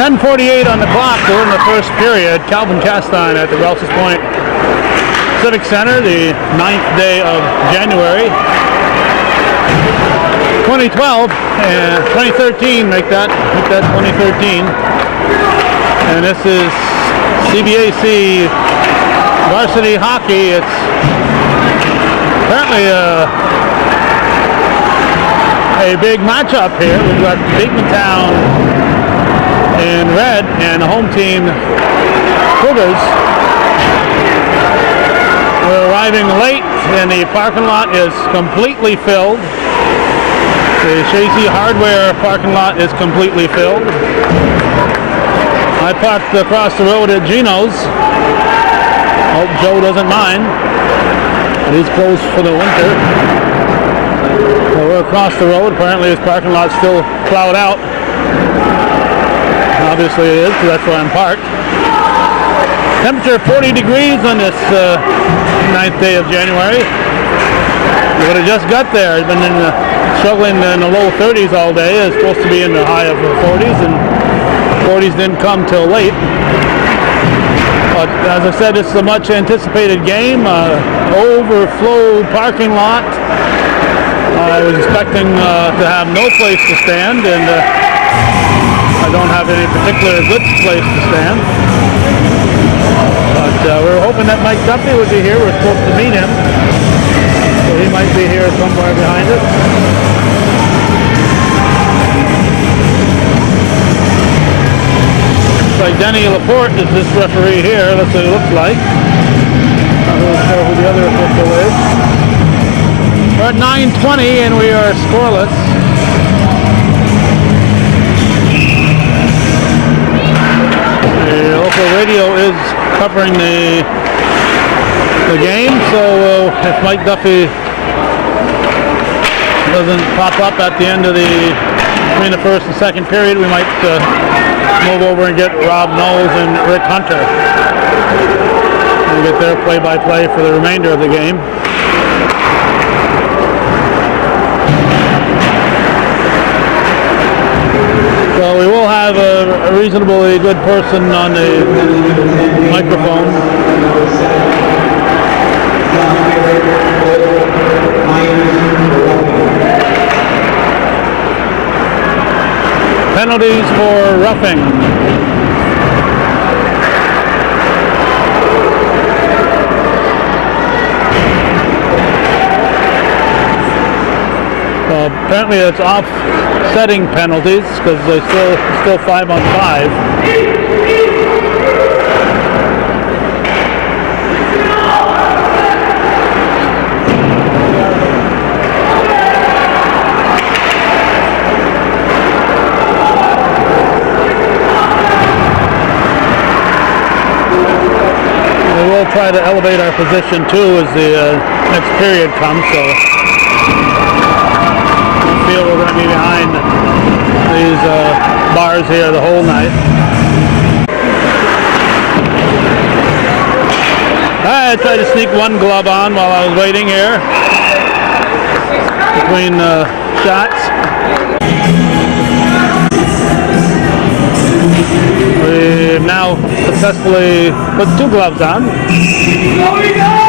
10:48 on the clock. We're in the first period. Calvin Castine at the Rouses Point Civic Center, the 9th day of January 2012 and 2013. Make that 2013. And this is CBAC varsity hockey. It's apparently a big matchup here. We've got Beekmantown in red and the home team Cougars. We're arriving late and the parking lot is completely filled. The Shazy Hardware parking lot is completely filled. I parked across the road at Gino's. Hope Joe doesn't mind. But he's closed for the winter. So we're across the road. Apparently his parking lot's still plowed out. Obviously it is, because that's where I'm parked. Temperature 40 degrees on this 9th day of January. We would have just got there. It's been struggling in the low 30s all day. It's supposed to be in the high of the 40s, and 40s didn't come till late. But as I said, this is a much anticipated game. Overflow parking lot. I was expecting to have no place to stand, and I don't have any particular good place to stand. But we were hoping that Mike Duffy would be here. We're supposed to meet him. So he might be here somewhere behind us. Looks like Denny Laporte is this referee here. That's what he looks like. Not really sure who the other official is. We're at 9:20 and we are scoreless. The local radio is covering the game, so if Mike Duffy doesn't pop up at the end of between the first and second period, we might move over and get Rob Knowles and Rick Hunter. We'll get their play-by-play for the remainder of the game. So we will have a reasonably good person on the microphone. Penalties for roughing. Apparently it's offsetting penalties because they're still 5-on-5. We will try to elevate our position too as the next period comes. So we're going to be behind these bars here the whole night. I tried to sneak one glove on while I was waiting here between shots. We've now successfully put 2 gloves on. Here we go!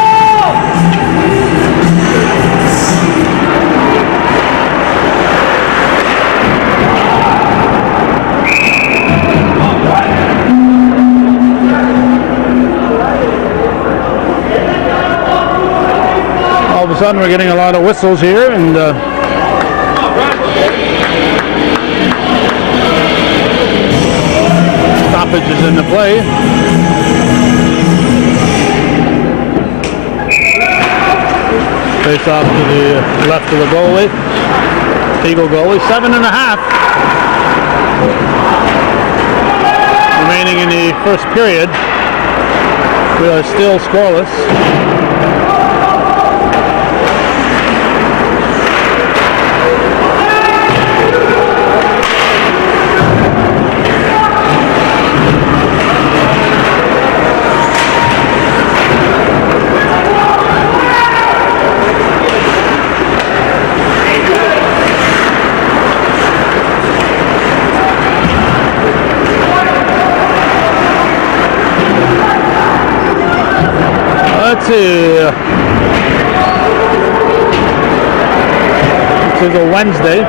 All of a sudden we're getting a lot of whistles here, and stoppage is in the play. Face off to the left of the goalie. Eagle goalie, 7.5 remaining in the first period. We are still scoreless. see. This is a Wednesday.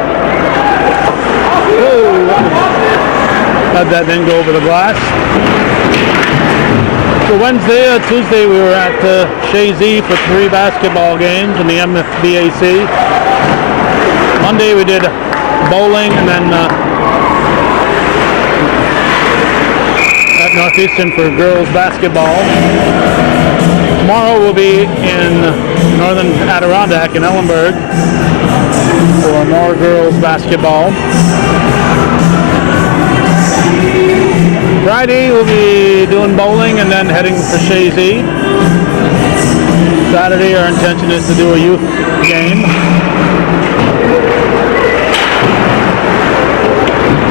Oh, had that then go over the glass. So Wednesday, Tuesday we were at Shazy for 3 basketball games in the MFBAC. Monday we did bowling, and then at Northeastern for girls basketball. Tomorrow we'll be in Northern Adirondack in Ellenburg for more girls basketball. Friday we'll be doing bowling and then heading for Shazy. Saturday our intention is to do a youth game.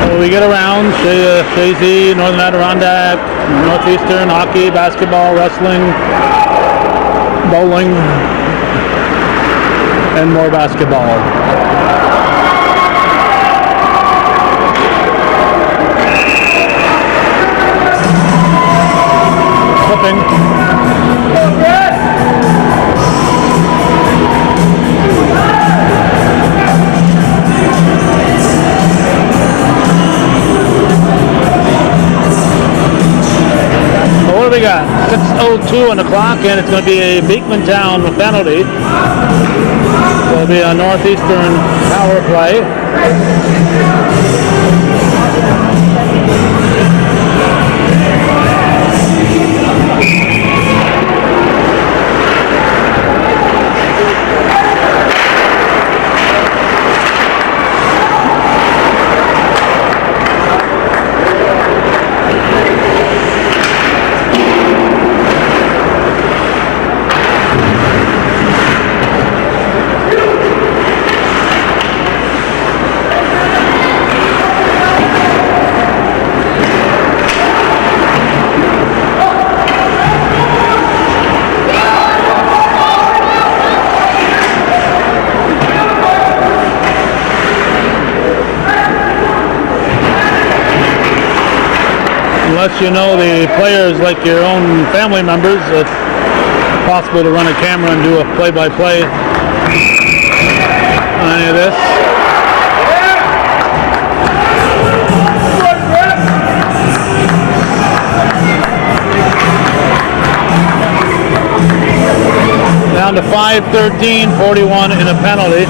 So we get around Shazy, Northern Adirondack, Northeastern, hockey, basketball, wrestling, bowling, and more basketball. So what do we got? 6:02 on the clock, and it's going to be a Beekmantown penalty. So it'll be a Northeastern power play. Unless you know the players like your own family members, it's possible to run a camera and do a play-by-play on any of this. Down to 5:13, 41 in a penalty.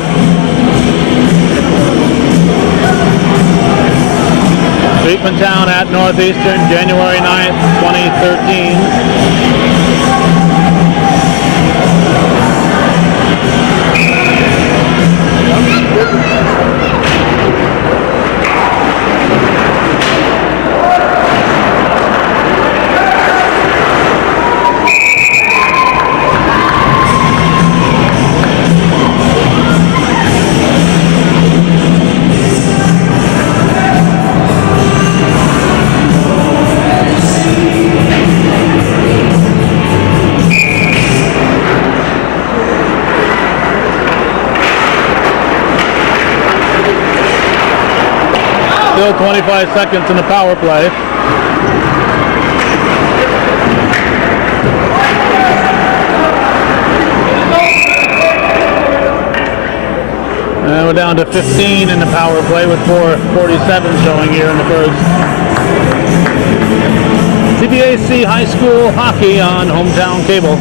Beekmantown at Northeastern, January 9th, 2013. Still 25 seconds in the power play. And we're down to 15 in the power play with 4:47 showing here in the first. CBAC High School Hockey on Hometown Cable.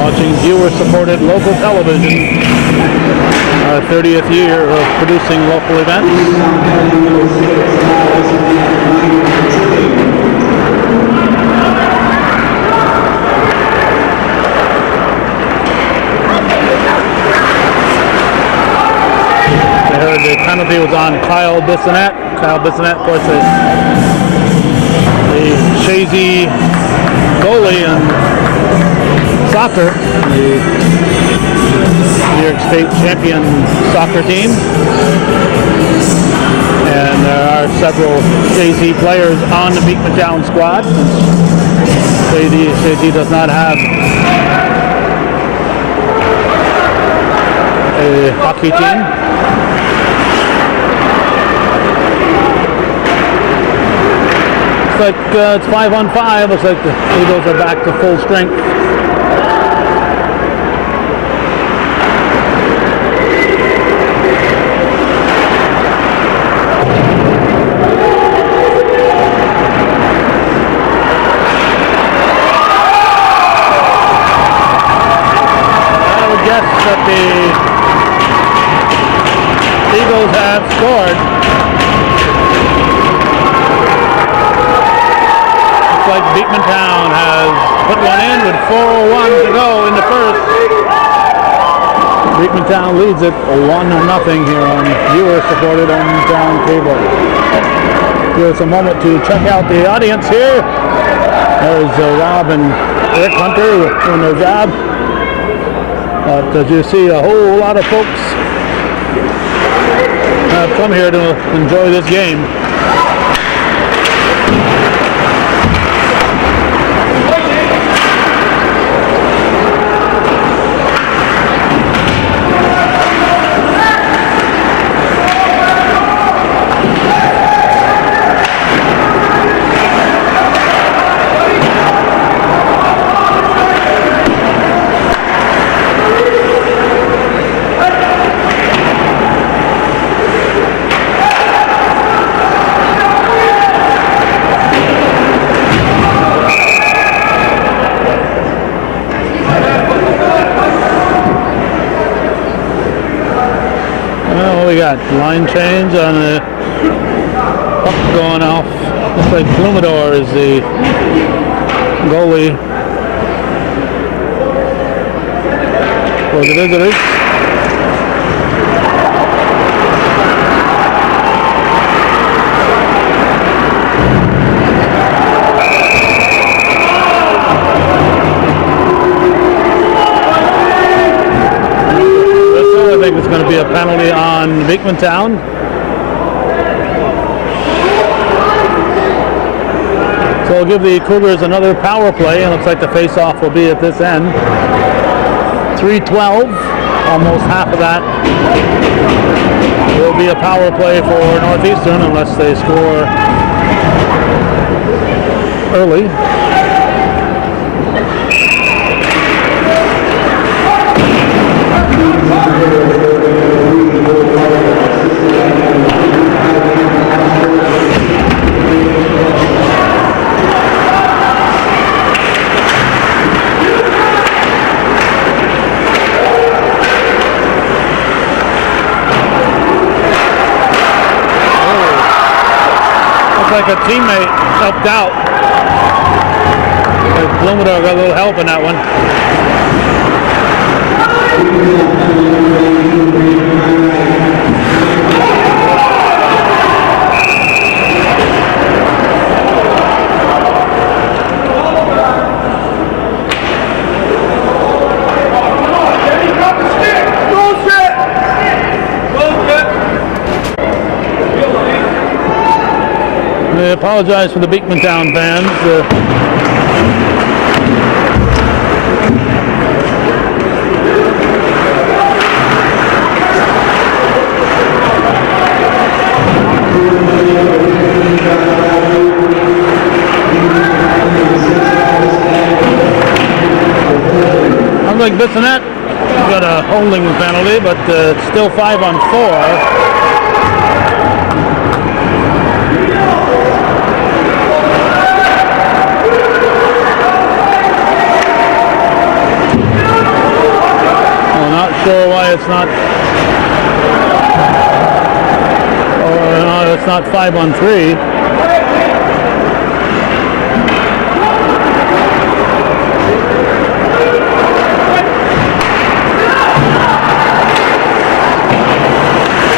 Watching viewer-supported local television. Our 30th year of producing local events. I heard the penalty was on Kyle Bissonette. Kyle Bissonette, of course, the Shazy goalie in soccer. The New York State champion soccer team, and there are several Shazy players on the Beekmantown squad. Shazy does not have a hockey team. Looks like it's 5-on-5. Looks like the Eagles are back to full strength. I would guess that the Eagles have scored. Like Beekmantown has put one in with 4:01 to go in the first. Beekmantown leads it 1-0 here on viewer-supported hometown cable. Give us a moment to check out the audience here. There's Rob and Rick Hunter doing their job. But as you see, a whole lot of folks have come here to enjoy this game. We got line change on the puck going off. Looks like Plumador is the goalie for the visitors. I think it's going to be a penalty on Beekmantown. So we'll give the Cougars another power play, and it looks like the face-off will be at this end. 3:12, almost half of that will be a power play for Northeastern unless they score early. Like a teammate helped out. Bloomidor got a little help in that one. I apologize for the Beekmantown fans. Unlike Bissonnette, got a holding penalty, but it's still 5-on-4. Sure why it's not, or no, it's not 5-on-3.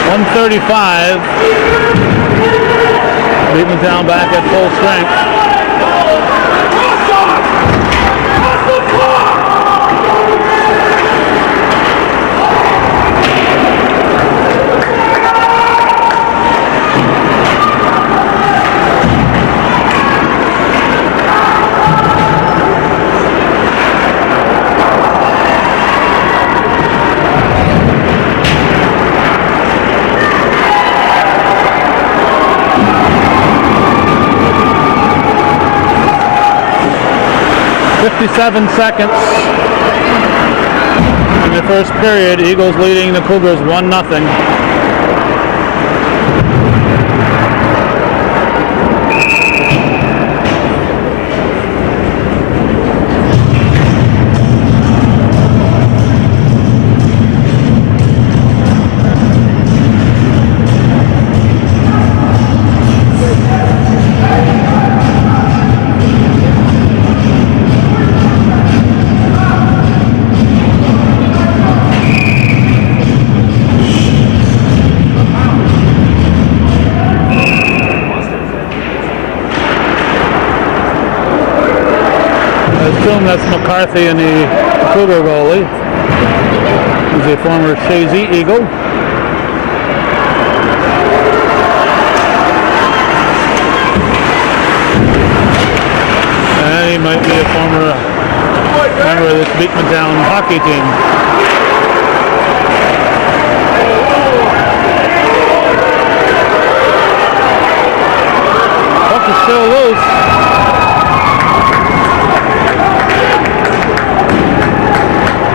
.135. Beekmantown back at full strength. 57 seconds in the first period. Eagles leading the Cougars 1-0. That's McCarthy and the Cougar goalie. He's a former Shazy Eagle. And he might be a former member of this Beekmantown hockey team. Puck is still loose.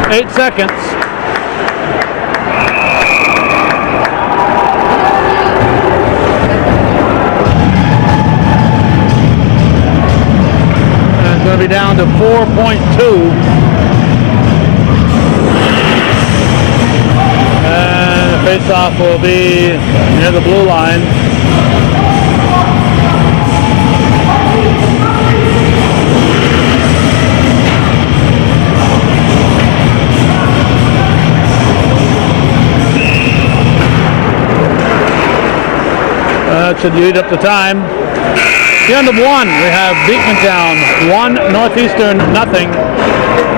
8 seconds. And it's going to be down to 4.2. And the face-off will be near the blue line. That should lead up the time. The end of one. We have Beekmantown 1, Northeastern nothing.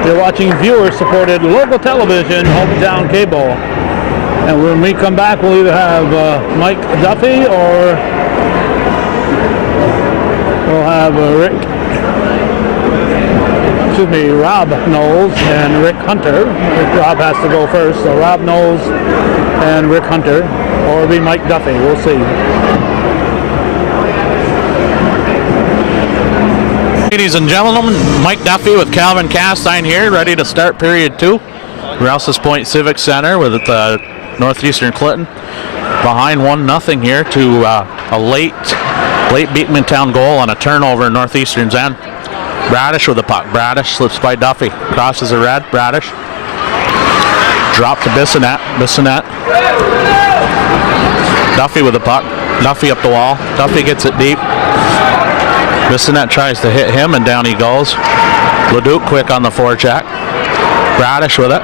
You're watching viewer-supported local television, Hometown Cable. And when we come back, we'll either have Mike Duffy or we'll have Rob Knowles and Rick Hunter. Rob has to go first, so Rob Knowles and Rick Hunter, or it'll be Mike Duffy. We'll see. Ladies and gentlemen, Mike Duffy with Calvin Castine here, ready to start period 2. Rouses Point Civic Center with Northeastern Clinton behind 1-0 here to a late Beekmantown goal on a turnover in Northeastern's end. Bradish with the puck. Bradish slips by Duffy, crosses the red. Bradish drop to Bissonette. Duffy with the puck. Duffy up the wall. Duffy gets it deep. Bissonette tries to hit him, and down he goes. Leduc quick on the forecheck. Bradish with it.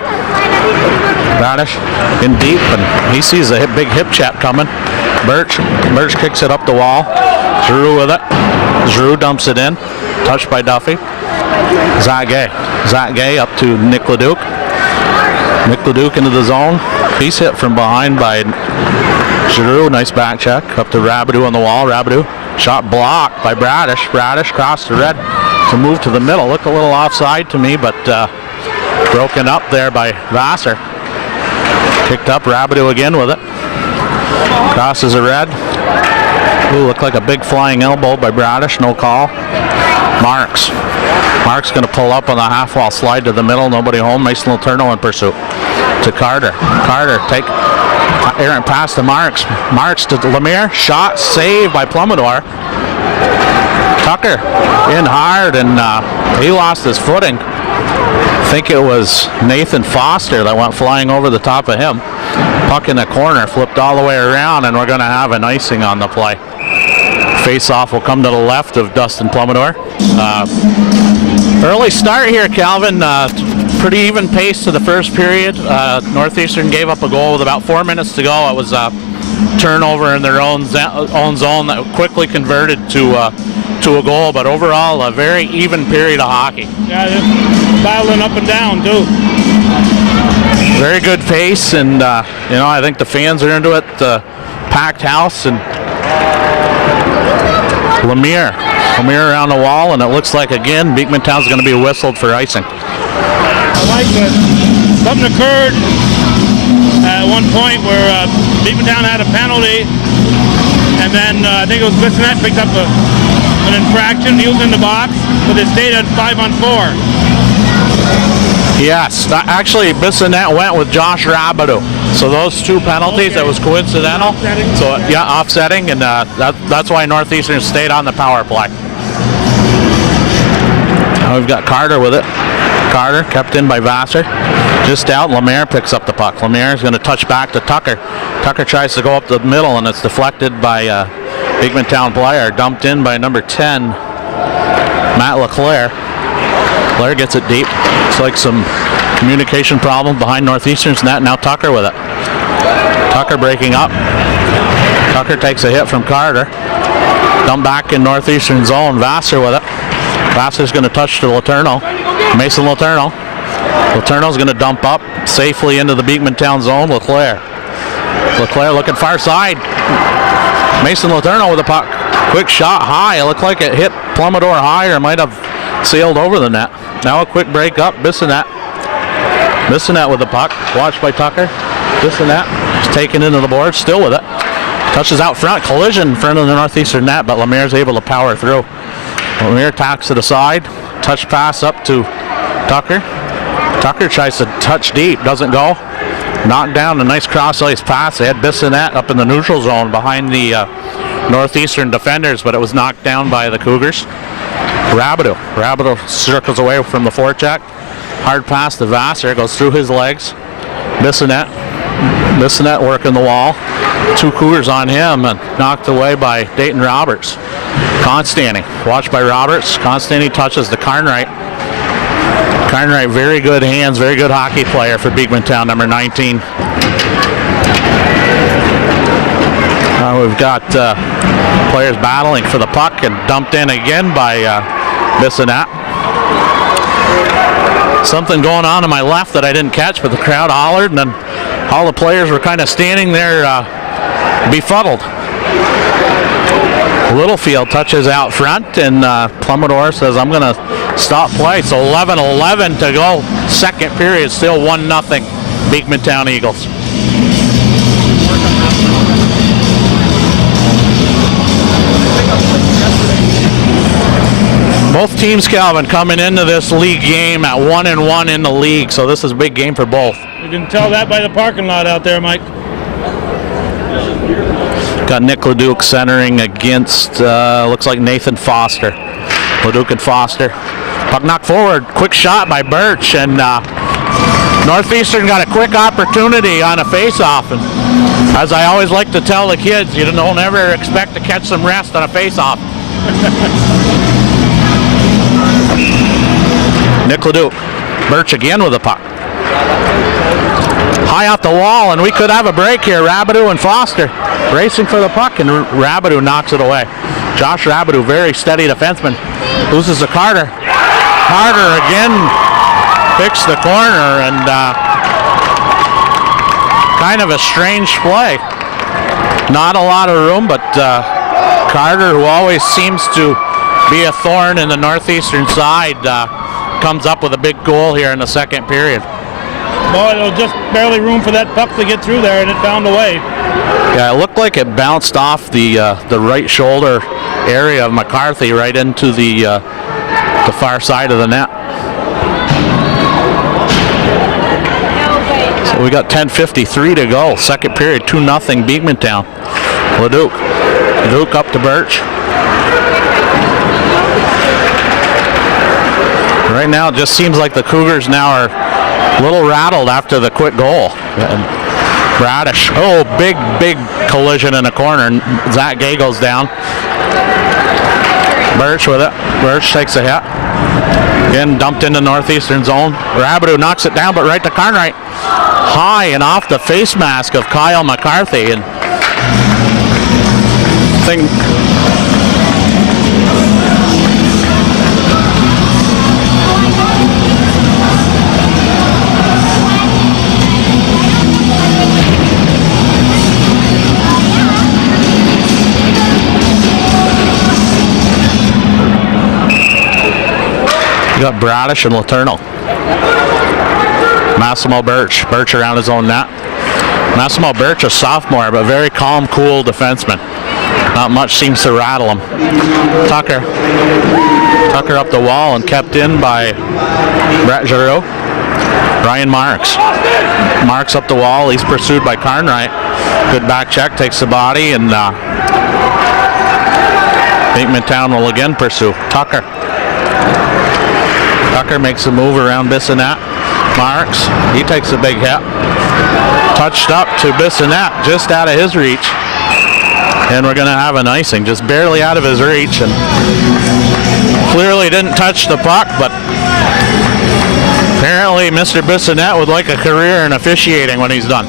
Bradish in deep, and he sees a big hip chap coming. Birch kicks it up the wall. Giroux with it. Giroux dumps it in. Touched by Duffy. Zach Gay up to Nick Leduc. Nick Leduc into the zone. He's hit from behind by Giroux. Nice back check. Up to Rabideau on the wall. Rabideau. Shot blocked by Bradish. Bradish crossed the red to move to the middle. Looked a little offside to me, but broken up there by Vassar. Kicked up. Rabideau again with it. Crosses the red. Ooh, looked like a big flying elbow by Bradish. No call. Marks going to pull up on the half wall slide to the middle. Nobody home. Nice little turnover in pursuit. To Carter. Carter take errant pass to Marks. Marks to Lemire. Shot saved by Plumidor. Tucker in hard, and he lost his footing. I think it was Nathan Foster that went flying over the top of him. Puck in the corner, flipped all the way around, and we're going to have an icing on the play. Face-off will come to the left of Dustin Plumidor. Early start here, Calvin. Pretty even pace to the first period. Northeastern gave up a goal with about 4 minutes to go. It was a turnover in their own zone that quickly converted to a goal. But overall, a very even period of hockey. Yeah, just battling up and down too. Very good pace, and I think the fans are into it. Packed house, and Lemire around the wall, and it looks like again Beekmantown's going to be whistled for icing. I like that something occurred at one point where Beekmantown had a penalty, and then I think it was Bissonette picked up an infraction. He was in the box, but it stayed at 5-on-4. Yes, actually Bissonnette went with Josh Rabideau. So those two penalties, it was coincidental. Offsetting. So yeah, offsetting, and that's why Northeastern stayed on the power play. Now we've got Carter with it. Carter kept in by Vassar. Just out, Lemaire picks up the puck. Lemaire is going to touch back to Tucker. Tucker tries to go up the middle, and it's deflected by Beekmantown player. Dumped in by number 10, Matt LeClaire. Blair gets it deep. It's like some communication problem behind Northeastern's net. Now Tucker with it. Tucker breaking up. Tucker takes a hit from Carter. Dump back in Northeastern zone. Vassar with it. Vassar's going to touch to Letourneau. Mason Letourneau. Letourneau's going to dump up safely into the Beekmantown zone. LeClaire. LeClaire looking far side. Mason Letourneau with the puck. Quick shot high. It looked like it hit Plummador high or might have sailed over the net. Now a quick break up. Bissonnette. Bissonnette with the puck. Watched by Tucker. Bissonnette is taken into the board. Still with it. Touches out front. Collision in front of the Northeastern net, but Lemaire's able to power through. Lemaire tacks to the side. Touch pass up to Tucker. Tucker tries to touch deep. Doesn't go. Knocked down a nice cross-ice pass. They had Bissonnette up in the neutral zone behind the Northeastern defenders, but it was knocked down by the Cougars. Rabideau circles away from the forecheck. Hard pass to Vassar. Goes through his legs. Bissonnette working the wall. Two Cougars on him and knocked away by Dayton Roberts. Constantine, watched by Roberts. Constantine touches to Carnwright. Carnwright, very good hands, very good hockey player for Beekmantown, number 19. We've got players battling for the puck and dumped in again by Bissonnette. Something going on my left that I didn't catch, but the crowd hollered, and then all the players were kind of standing there befuddled. Littlefield touches out front, and Plummador says, I'm going to stop play. So 11-11 to go. Second period, still 1-0 Beekmantown Eagles. Both teams, Calvin, coming into this league game at 1-1 in the league, so this is a big game for both. You can tell that by the parking lot out there, Mike. Got Nick Leduc centering against, looks like Nathan Foster. Leduc and Foster. Puck knocked forward. Quick shot by Birch, and Northeastern got a quick opportunity on a face-off. And as I always like to tell the kids, you don't ever expect to catch some rest on a face-off. Nick Leduc. Birch again with the puck. High off the wall, and we could have a break here. Rabideau and Foster racing for the puck, and Rabideau knocks it away. Josh Rabideau, very steady defenseman. Loses to Carter. Carter again picks the corner, and kind of a strange play. Not a lot of room, but Carter, who always seems to be a thorn in the Northeastern side, comes up with a big goal here in the second period. Boy, there was just barely room for that puck to get through there, and it found a way. Yeah, it looked like it bounced off the right shoulder area of McCarthy right into the far side of the net. So we got 10:53 to go. Second period, 2-0 Beekmantown. Leduc up to Birch. Right now, it just seems like the Cougars now are a little rattled after the quick goal. And Bradish, big collision in the corner, and Zach Gay goes down. Birch with it. Birch takes a hit. Again, dumped into Northeastern zone. Rabideau knocks it down, but right to Carnwright. High and off the face mask of Kyle McCarthy. And got Bradish and Letourneau. Massimo Birch around his own net. Massimo Birch, a sophomore, but very calm, cool defenseman. Not much seems to rattle him. Tucker up the wall and kept in by Brett Giroux. Ryan Marks. Marks up the wall. He's pursued by Carnwright. Good back check. Takes the body, and Beekmantown will again pursue. Tucker. Tucker makes a move around Bissonnette. Marks. He takes a big hit. Touched up to Bissonnette, just out of his reach. And we're going to have an icing, just barely out of his reach. And clearly didn't touch the puck, but apparently Mr. Bissonnette would like a career in officiating when he's done.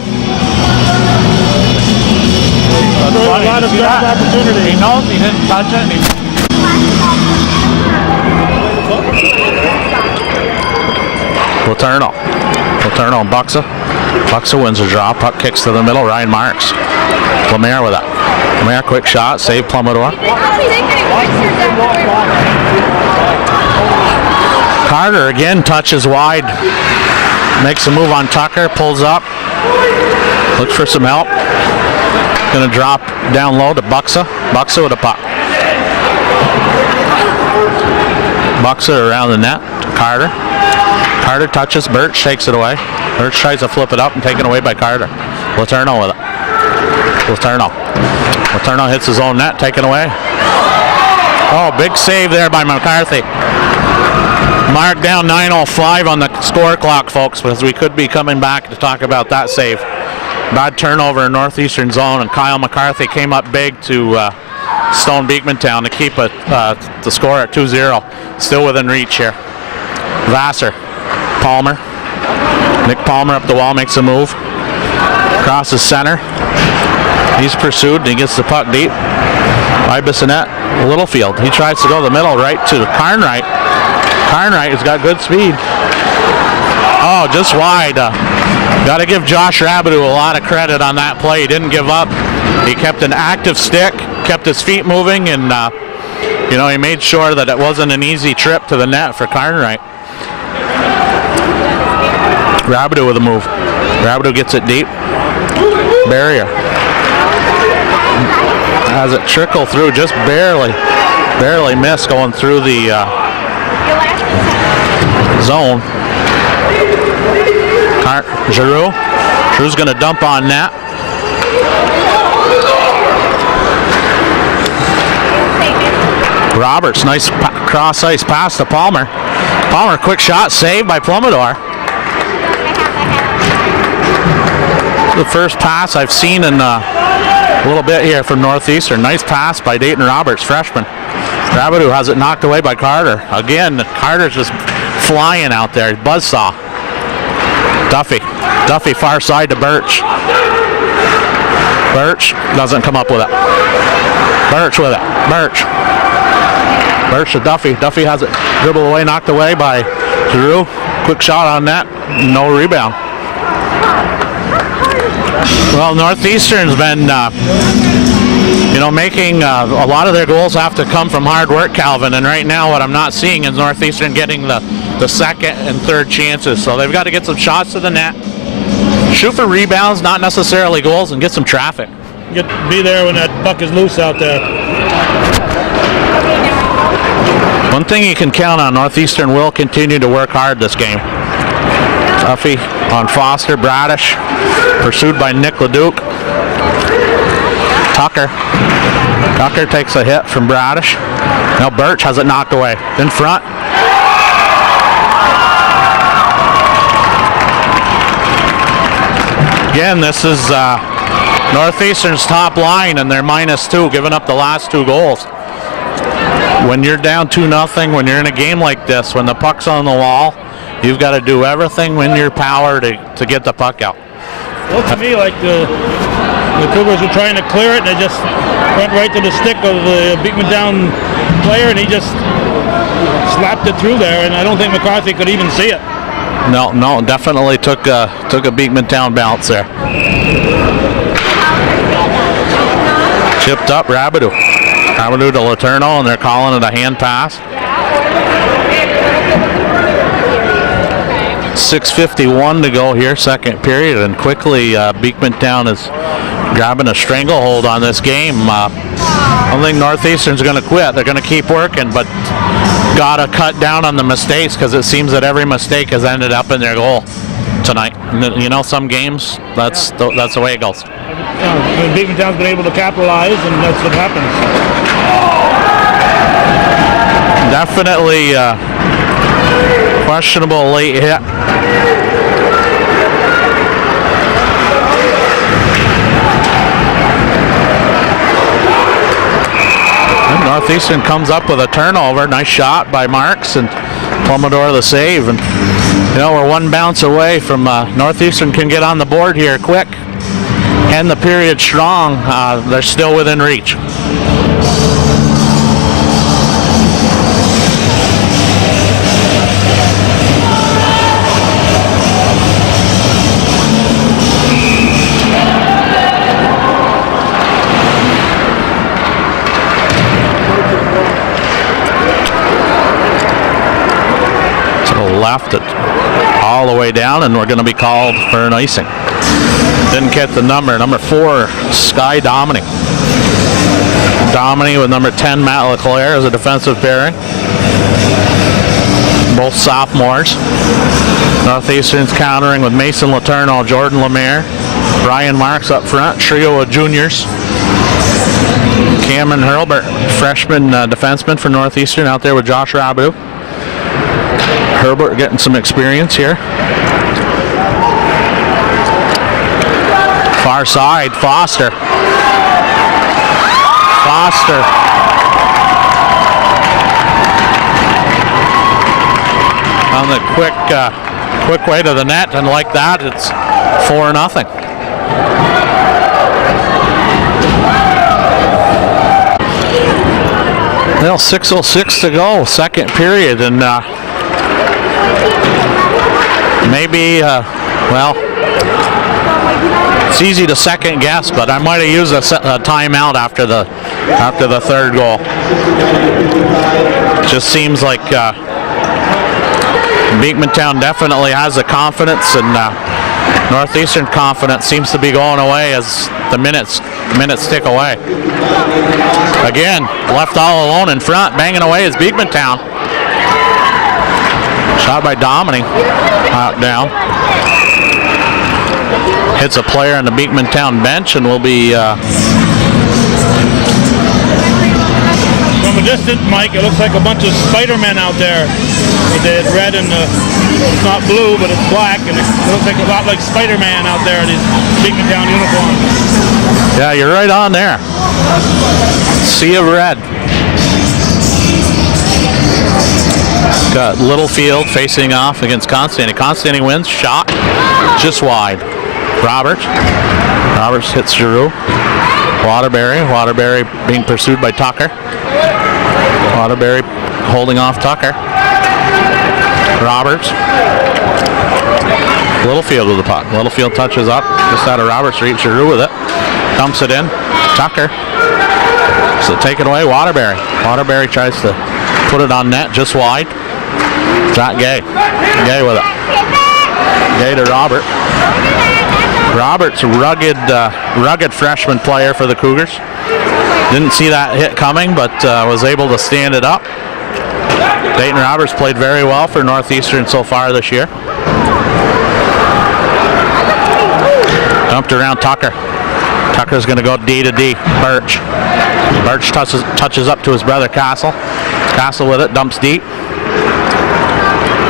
A lot of grab opportunity. He knows he didn't touch it. Letourneau and Buxa. Buxa wins a draw. Puck kicks to the middle. Ryan Marks. Lemaire with it. Lemaire, quick shot. Save Plumidor. Carter again touches wide. Makes a move on Tucker. Pulls up. Looks for some help. Going to drop down low to Buxa. Buxa with a puck. Buxa around the net to Carter. Carter touches. Birch takes it away. Birch tries to flip it up and taken away by Carter. Letourneau with it. Letourneau hits his own net. Taken away. Oh, big save there by McCarthy. Mark down 9:05 on the score clock, folks, because we could be coming back to talk about that save. Bad turnover in Northeastern zone, and Kyle McCarthy came up big to stone Beekmantown to keep the score at 2-0. Still within reach here. Vassar. Palmer. Nick Palmer up the wall, makes a move. Crosses center. He's pursued, and he gets the puck deep by Bissonnette. Littlefield. He tries to go the middle, right to Carnwright. Carnwright has got good speed. Oh, just wide. Got to give Josh Rabideau a lot of credit on that play. He didn't give up. He kept an active stick, kept his feet moving, and he made sure that it wasn't an easy trip to the net for Carnwright. Rabideau with a move. Rabideau gets it deep. Barrier. Has it trickle through, just barely missed going through the zone. Giroux's going to dump on net. Roberts, nice cross ice pass to Palmer. Palmer, quick shot, saved by Plumidor. The first pass I've seen in a little bit here from Northeastern. Nice pass by Dayton Roberts, freshman. Rabideau has it knocked away by Carter. Again, Carter's just flying out there. Buzzsaw. Duffy far side to Birch. Birch doesn't come up with it. Birch with it. Birch to Duffy. Duffy has it dribbled away, knocked away by Giroux. Quick shot on net. No rebound. Well, Northeastern's been, making a lot of their goals have to come from hard work, Calvin. And right now, what I'm not seeing is Northeastern getting the second and third chances. So they've got to get some shots to the net, shoot for rebounds, not necessarily goals, and get some traffic. Be there when that puck is loose out there. One thing you can count on, Northeastern will continue to work hard this game. Duffy on Foster. Bradish pursued by Nick Leduc. Tucker takes a hit from Bradish. Now Birch has it knocked away. In front. Again, this is Northeastern's top line, and they're -2, giving up the last 2 goals. When you're down 2-0, when you're in a game like this, when the puck's on the wall, you've got to do everything in your power to get the puck out. Looked to me like the Cougars were trying to clear it, and they just went right to the stick of the Beekmantown player, and he just slapped it through there, and I don't think McCarthy could even see it. No, definitely took a Beekmantown bounce there. Chipped up, Rabideau to Letourneau, and they're calling it a hand pass. 6:51 to go here, second period, and quickly Beekmantown is grabbing a stranglehold on this game. I don't think Northeastern's going to quit. They're going to keep working, but got to cut down on the mistakes, because it seems that every mistake has ended up in their goal. tonight. You know, some games, that's the way it goes. Beekmantown's been able to capitalize, and that's what happens. Definitely questionable late hit. And Northeastern comes up with a turnover. Nice shot by Marks, and Pomodoro the save. And you know, we're one bounce away from Northeastern can get on the board here quick. End the period strong. They're still within reach. Left it all the way down, and we're going to be called for an icing. Didn't get the number 4, Sky Dominy. Dominy with number 10, Matt LeClaire, as a defensive pairing. Both sophomores. Northeastern's countering with Mason Letourneau, Jordan Lemaire, Ryan Marks up front, trio of juniors. Cameron Hurlbert, freshman defenseman for Northeastern, out there with Josh Rabideau. Herbert getting some experience here. Far side, Foster. On the quick way to the net, and like that, it's 4-0. Well, 6:06 to go, second period, and maybe, well, it's easy to second guess, but I might have used a timeout after the third goal. Just seems like Beekmantown definitely has the confidence, and Northeastern confidence seems to be going away as the minutes tick away. Again, left all alone in front, banging away is Beekmantown. Shot by Dominy, out down. Hits a player on the Beekmantown bench, and will be. From a distance, Mike, it looks like a bunch of Spider-Men out there. They had red and it's not blue, but it's black, and it looks like a lot like Spider-Man out there in his Beekmantown uniform. Yeah, you're right on there. Sea of red. Got Littlefield facing off against Constantine. Constantine wins. Shot just wide. Roberts hits Giroux. Waterbury being pursued by Tucker. Waterbury holding off Tucker. Roberts. Littlefield with the puck. Littlefield touches up just out of Roberts' reach. Giroux with it. Dumps it in. Tucker. So take it away. Waterbury tries to put it on net just wide. Got Gay with it. Gay to Robert. Roberts, rugged freshman player for the Cougars. Didn't see that hit coming, but was able to stand it up. Dayton Roberts played very well for Northeastern so far this year. Dumped around Tucker. Tucker's going to go D to D. Birch touches up to his brother Castle. Castle with it, dumps deep.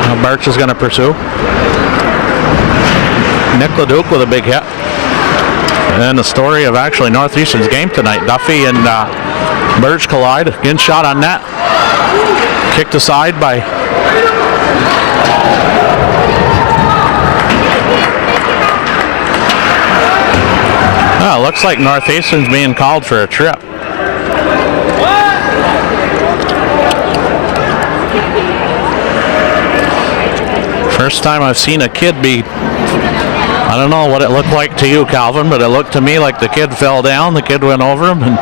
Now Birch is going to pursue. Nick Leduc with a big hit. And the story of actually Northeastern's game tonight. Duffy and Birch collide. Again, shot on net. Kicked aside by looks like Northeastern's being called for a trip. First time I've seen a kid be, I don't know what it looked like to you, Calvin, but it looked to me like the kid fell down, the kid went over him and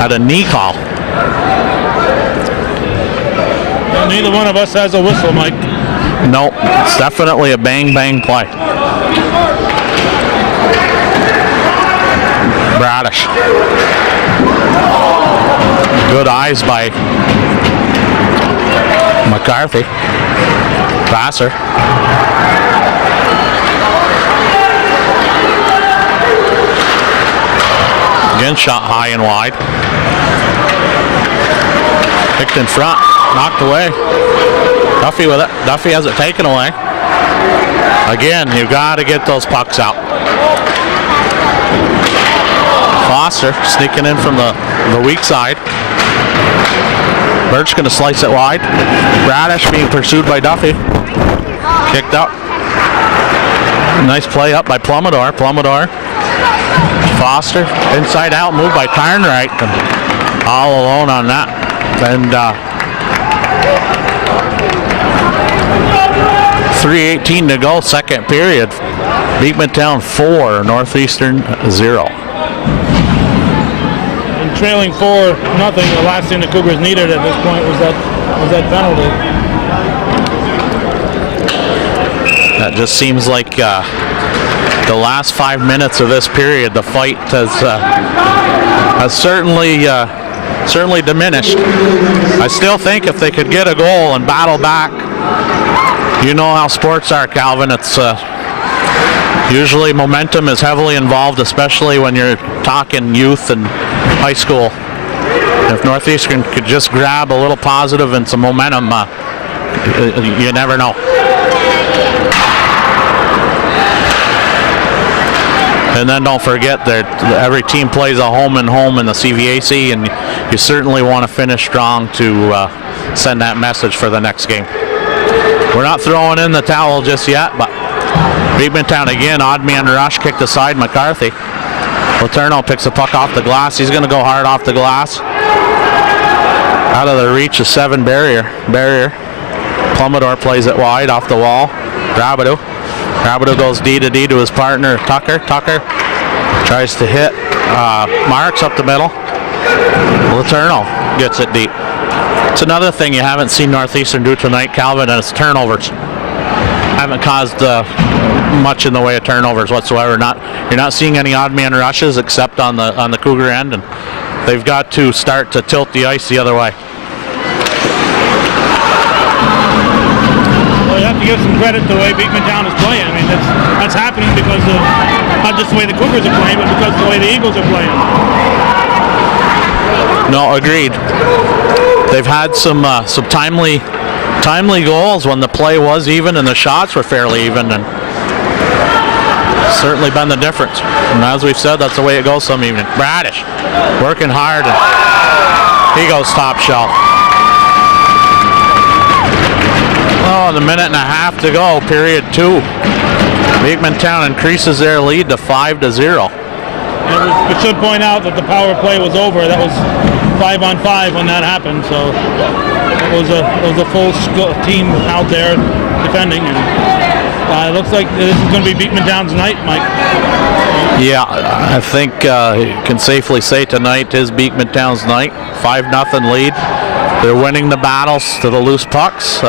had a knee call. Well, neither one of us has a whistle, Mike. Nope, it's definitely a bang play. Bradish. Good eyes by McCarthy. Vassar. Again, shot high and wide. Picked in front, knocked away. Duffy with it. Duffy has it taken away. Again, you've got to get those pucks out. Foster sneaking in from the weak side. Birch going to slice it wide. Radish being pursued by Duffy. Kicked up. Nice play up by Plumidor. Foster inside out, moved by Carnwright. All alone on that. And 3:18 to go, second period. Beekmantown 4, Northeastern 0. And trailing 4-0, the last thing the Cougars needed at this point was that penalty. That just seems like the last 5 minutes of this period, the fight has certainly diminished. I still think if they could get a goal and battle back, you know how sports are, Calvin. It's usually momentum is heavily involved, especially when you're talking youth and high school. If Northeastern could just grab a little positive and some momentum, you never know. And then don't forget that every team plays a home and home in the CVAC, and you certainly want to finish strong to send that message for the next game. We're not throwing in the towel just yet, but Beekmantown again, odd man rush, kicked aside McCarthy. Letourneau picks the puck off the glass. He's going to go hard off the glass. Out of the reach of 7 barrier. Plumidor plays it wide off the wall. Rabideau goes D to D to his partner, Tucker. Tucker tries to hit Marks up the middle. Letourneau gets it deep. It's another thing you haven't seen Northeastern do tonight, Calvin, and it's turnovers. Haven't caused much in the way of turnovers whatsoever. You're not seeing any odd man rushes except on the Cougar end, and they've got to start to tilt the ice the other way. Well, you have to give some credit to the way Beekmantown is playing. I mean, that's happening because of not just the way the Cougars are playing, but because of the way the Eagles are playing. No, agreed. They've had some timely goals when the play was even and the shots were fairly even, and certainly been the difference. And as we've said, that's the way it goes some evening. Bradish working hard, and he goes top shelf. Oh, and a minute and a half to go, period 2. Beekmantown increases their lead to 5-0. And we should point out that the power play was over. That was 5-on-5 when that happened, so it was a full team out there defending, and it looks like this is going to be Beekmantown's night, Mike. Yeah, I think you can safely say tonight is Beekmantown's night. 5-0 lead. They're winning the battles to the loose pucks.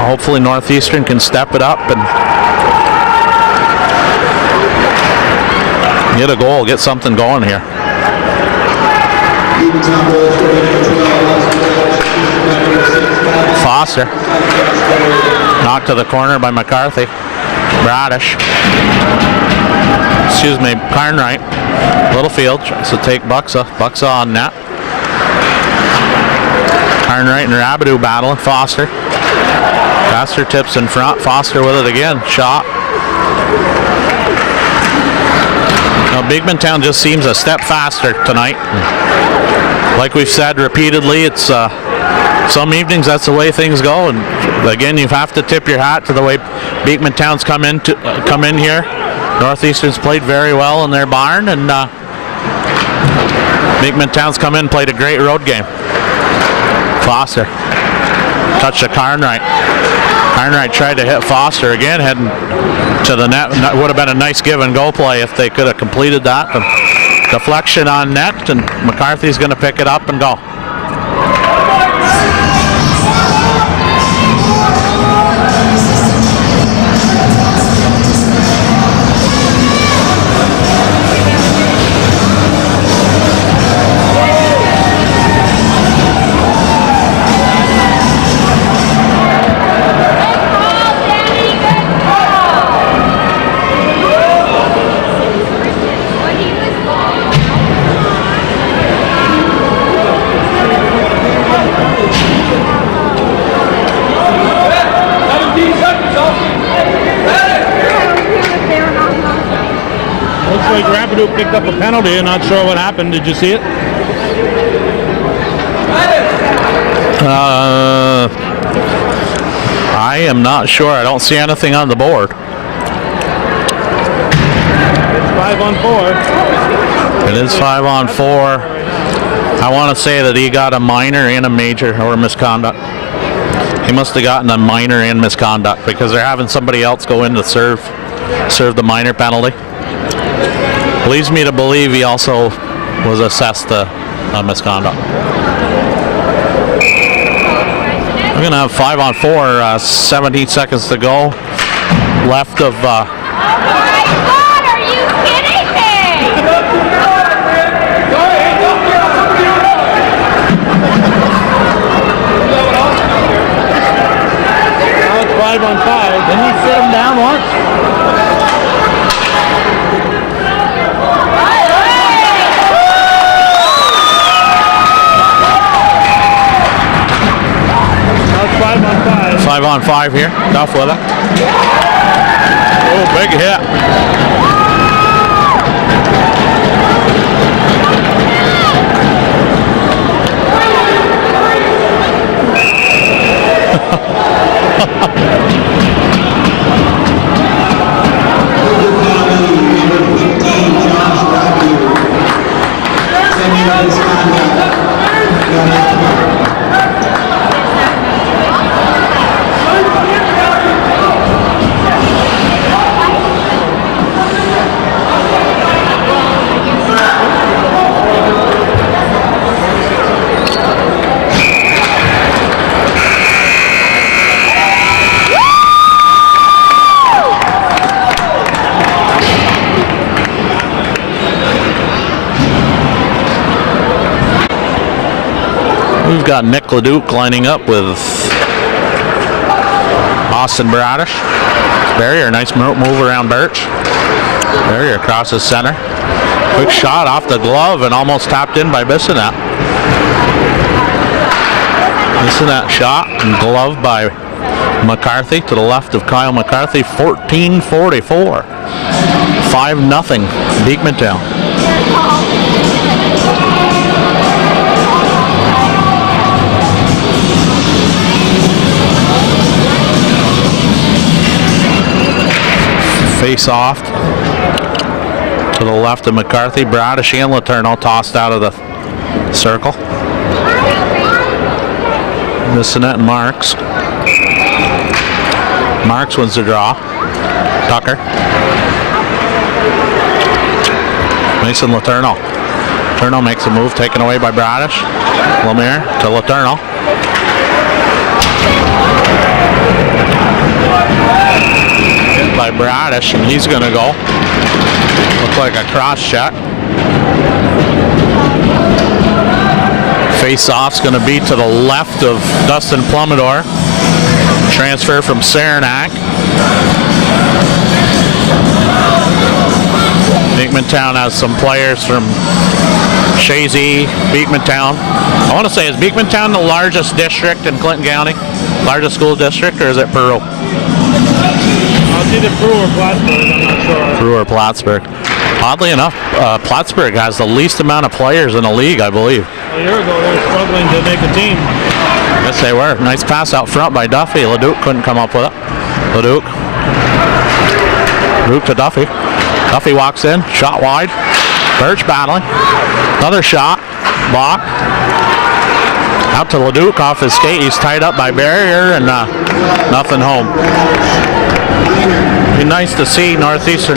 Hopefully Northeastern can step it up and get a goal, get something going here. Foster knocked to the corner by McCarthy. Bradish, Carnwright. Littlefield tries to take Buxa on net. Carnwright and Rabideau battling. Foster tips in front. Foster with it again. Shot. Now Beekmantown just seems a step faster tonight. Like we've said repeatedly, it's some evenings that's the way things go, and again you have to tip your hat to the way Beekmantown's come in here. Northeastern's played very well in their barn, and Beekmantown's come in and played a great road game. Foster touched to Carnwright. Carnwright tried to hit Foster again, heading to the net. Would have been a nice give and go play if they could have completed that. The deflection on net, and McCarthy's going to pick it up and go. Leduc picked up a penalty. I'm not sure what happened. Did you see it? I am not sure. I don't see anything on the board. It's 5-on-4. It is 5-on-4. I want to say that he got a minor and a major or misconduct. He must have gotten a minor and misconduct because they're having somebody else go in to serve the minor penalty. Leads me to believe he also was assessed a misconduct. We're going to have 5-on-4, 17 seconds to go. Left of... Oh my God, are you kidding me? Now it's 5-on-5. Didn't he sit him down once? Now it's 5-on-5. 5-on-5 here. Duff with it. Oh, big hit. We've got Nick Leduc lining up with Austin Bradish. Barrier, nice move around Birch. Barrier crosses center. Quick shot off the glove and almost tapped in by Bissonette. Bissonette shot and glove by McCarthy to the left of Kyle McCarthy. 14-44. 5-0 Beekmantown. Face off to the left of McCarthy. Bradish and Letourneau tossed out of the circle. Bissonette and Marks. Marks wins the draw. Tucker. Mason Letourneau. Letourneau makes a move taken away by Bradish. Lemire to Letourneau. By Bradish, and he's going to go. Looks like a cross check. Face-off's going to be to the left of Dustin Plumidor. Transfer from Saranac. Beekmantown has some players from Shazy, Beekmantown. I want to say, is Beekmantown the largest district in Clinton County? Largest school district, or is it Peru? It's either Peru or Plattsburgh, I'm not sure. Peru or Plattsburgh. Oddly enough, Plattsburgh has the least amount of players in the league, I believe. A year ago, they were struggling to make a team. Yes, they were. Nice pass out front by Duffy. Leduc couldn't come up with it. Leduc to Duffy. Duffy walks in, shot wide. Birch battling. Another shot. Block. Out to Leduc off his skate. He's tied up by Barrier and nothing home. Be nice to see Northeastern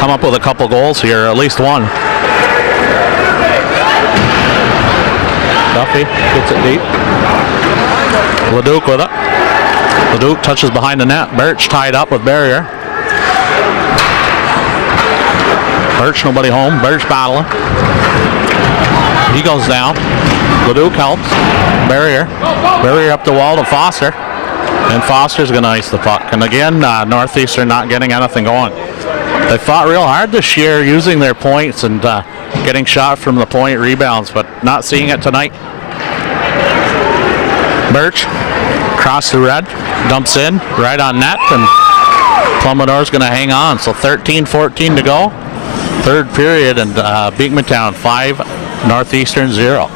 come up with a couple goals here, at least one. Duffy gets it deep. Leduc with it. Leduc touches behind the net. Birch tied up with Barrier. Birch, nobody home. Birch battling. He goes down. Leduc helps. Barrier. Barrier up the wall to Foster. And Foster's going to ice the puck. And again, Northeastern not getting anything going. They fought real hard this year using their points and getting shot from the point rebounds, but not seeing it tonight. Birch, across the red, dumps in, right on net, and Plummedore's going to hang on. So 13-14 to go. Third period, and Beekmantown 5, Northeastern 0.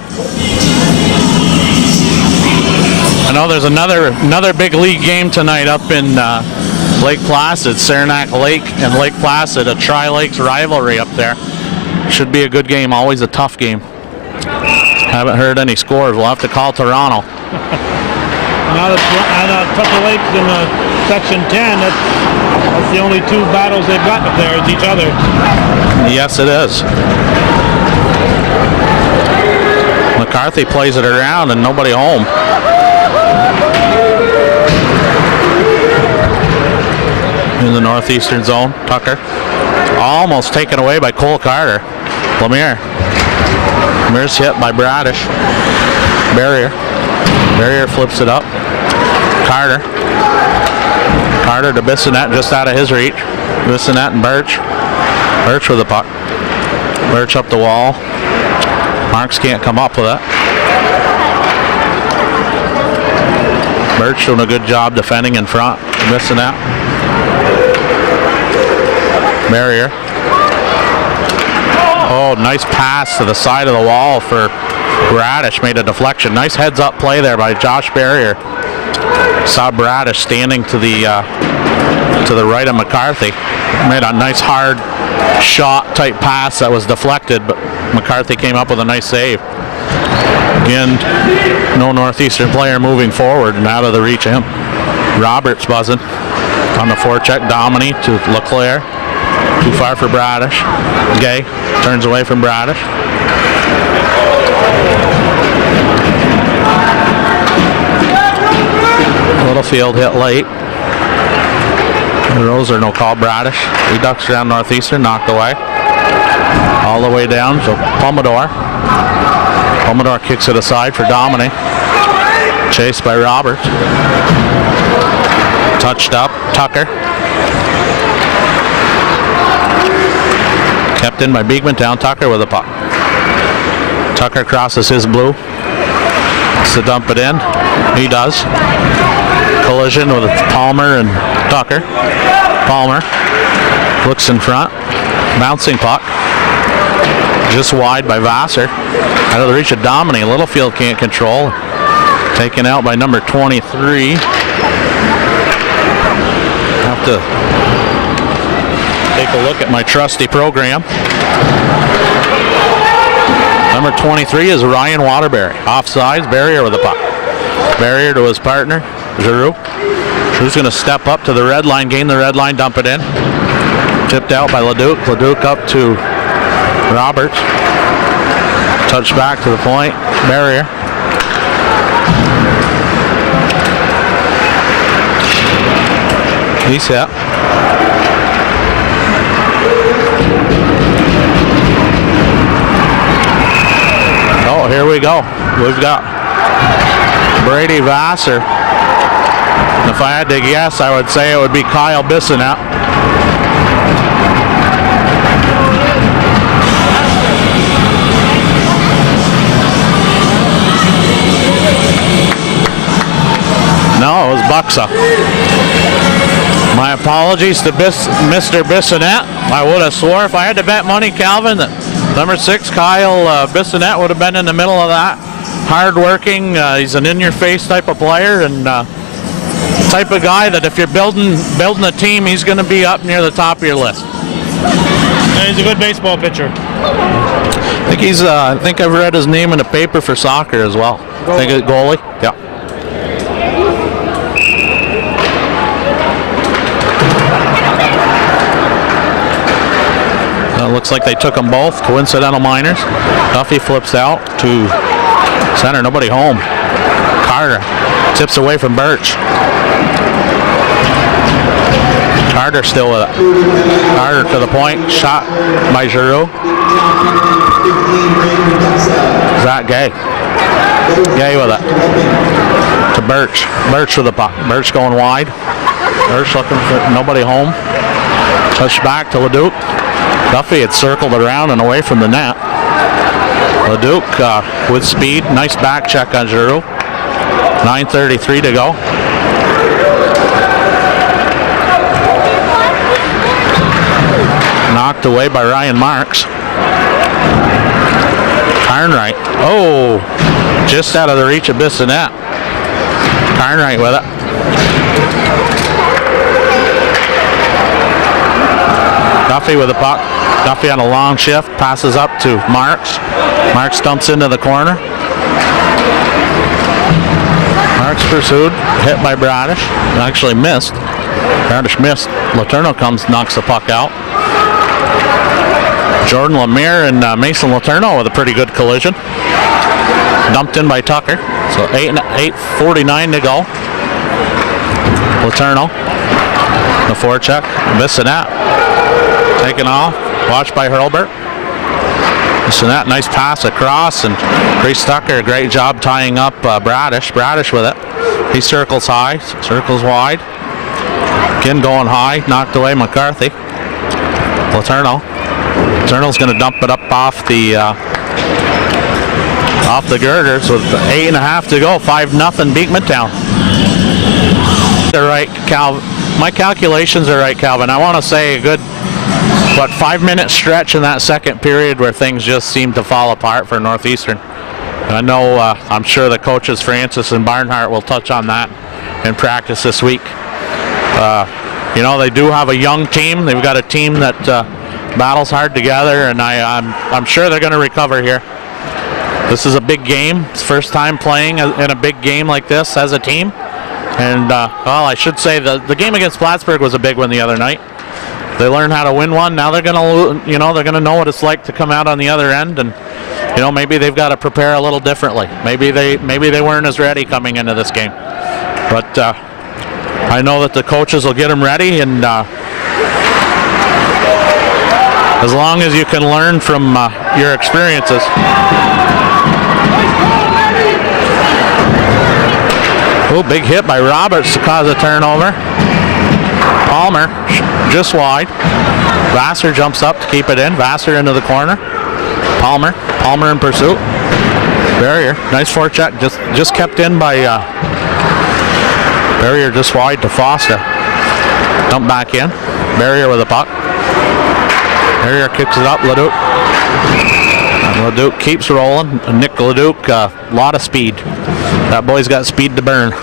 I know there's another big league game tonight up in Lake Placid, Saranac Lake and Lake Placid, a Tri-Lakes rivalry up there. Should be a good game, always a tough game. Haven't heard any scores. We'll have to call Toronto. Now that Tupper Lakes in Section 10, that's the only two battles they've got up there is each other. Yes, it is. McCarthy plays it around and nobody home. In the northeastern zone, Tucker. Almost taken away by Cole Carter. Lemire's hit by Bradish. Barrier flips it up. Carter to Bissonette, just out of his reach. Bissonette and Birch with the puck. Birch up the wall. Marks can't come up with it. Birch doing a good job defending in front. Bissonette. Barrier. Oh, nice pass to the side of the wall for Bradish. Made a deflection. Nice heads up play there by Josh Barrier. Saw Bradish standing to the right of McCarthy. Made a nice hard shot type pass that was deflected, but McCarthy came up with a nice save. Again, no Northeastern player moving forward and out of the reach of him. Roberts buzzing on the forecheck. Dominy to LeClaire. Too far for Bradish. Gay turns away from Bradish. Littlefield hit late. The Roser no call. Bradish. He ducks around Northeastern, knocked away. All the way down, so Plummedour kicks it aside for Dominy. Chased by Roberts. Touched up, Tucker. Kept in by Beekmantown. Tucker with the puck. Tucker crosses his blue. To dump it in. He does. Collision with Palmer and Tucker. Palmer looks in front. Bouncing puck. Just wide by Vassar. Out of the reach of Dominy. Littlefield can't control. Taken out by number 23. Have to take a look at my trusty program. Number 23 is Ryan Waterbury. Offsides, Barrier with the puck. Barrier to his partner, Giroux. Giroux's going to step up to the red line, gain the red line, dump it in. Tipped out by Leduc. Leduc up to Roberts. Touch back to the point. Barrier. He's hit. Oh, here we go. We've got Brady Vassar. If I had to guess, I would say it would be Kyle Bissonette. No, it was Buxa. My apologies to Mr. Bissonette. I would have swore if I had to bet money, Calvin, that number 6, Kyle Bissonette, would have been in the middle of that. Hard-working. He's an in-your-face type of player and type of guy that if you're building a team, he's going to be up near the top of your list. And he's a good baseball pitcher. I think I've read his name in the paper for soccer as well. I think it's goalie. Yeah. Looks like they took them both. Coincidental minors. Duffy flips out to center. Nobody home. Carter tips away from Birch. Carter still with it. Carter to the point. Shot by Giroux. Zach Gay. Gay with it. To Birch. Birch with the puck. Birch going wide. Birch looking for nobody home. Touch back to Leduc. Duffy had circled around and away from the net. Leduc with speed. Nice back check on Giroux. 9:33 to go. Knocked away by Ryan Marks. Carnwright. Oh, just out of the reach of Bissonnette. Carnwright with it. Duffy with the puck. Duffy on a long shift. Passes up to Marks. Marks dumps into the corner. Marks pursued. Hit by Bradish. Actually missed. Bradish missed. Letourneau comes, knocks the puck out. Jordan Lemire and Mason Letourneau with a pretty good collision. Dumped in by Tucker. So 8:49 to go. Letourneau. The forecheck. Bissonnette. Taken off. Watched by Hurlbert. Bissonnette, nice pass across. And Grace Tucker, great job tying up Bradish. Bradish with it. He circles high. Circles wide. Again going high. Knocked away McCarthy. Letourneau. Letourneau's going to dump it up off the girders with 8.5 to go. 5-0 Beekmantown. They're right, Calvin. My calculations are right, Calvin. I want to say a good, 5-minute stretch in that second period where things just seemed to fall apart for Northeastern. I know, I'm sure the coaches Francis and Barnhart will touch on that in practice this week. They do have a young team. They've got a team that battles hard together, and I'm sure they're going to recover here. This is a big game. It's first time playing in a big game like this as a team. And I should say the game against Plattsburgh was a big one the other night. They learned how to win one. Now they're going to, they're going to know what it's like to come out on the other end, and maybe they've got to prepare a little differently. Maybe they weren't as ready coming into this game. But I know that the coaches will get them ready, and as long as you can learn from your experiences. Oh, big hit by Roberts to cause a turnover. Palmer just wide. Vassar jumps up to keep it in. Vassar into the corner. Palmer in pursuit. Barrier, nice forecheck, just kept in by Barrier, just wide to Foster. Dump back in. Barrier with a puck. Barrier kicks it up. Leduc. And Leduc keeps rolling. Nick Leduc, a lot of speed. That boy's got speed to burn.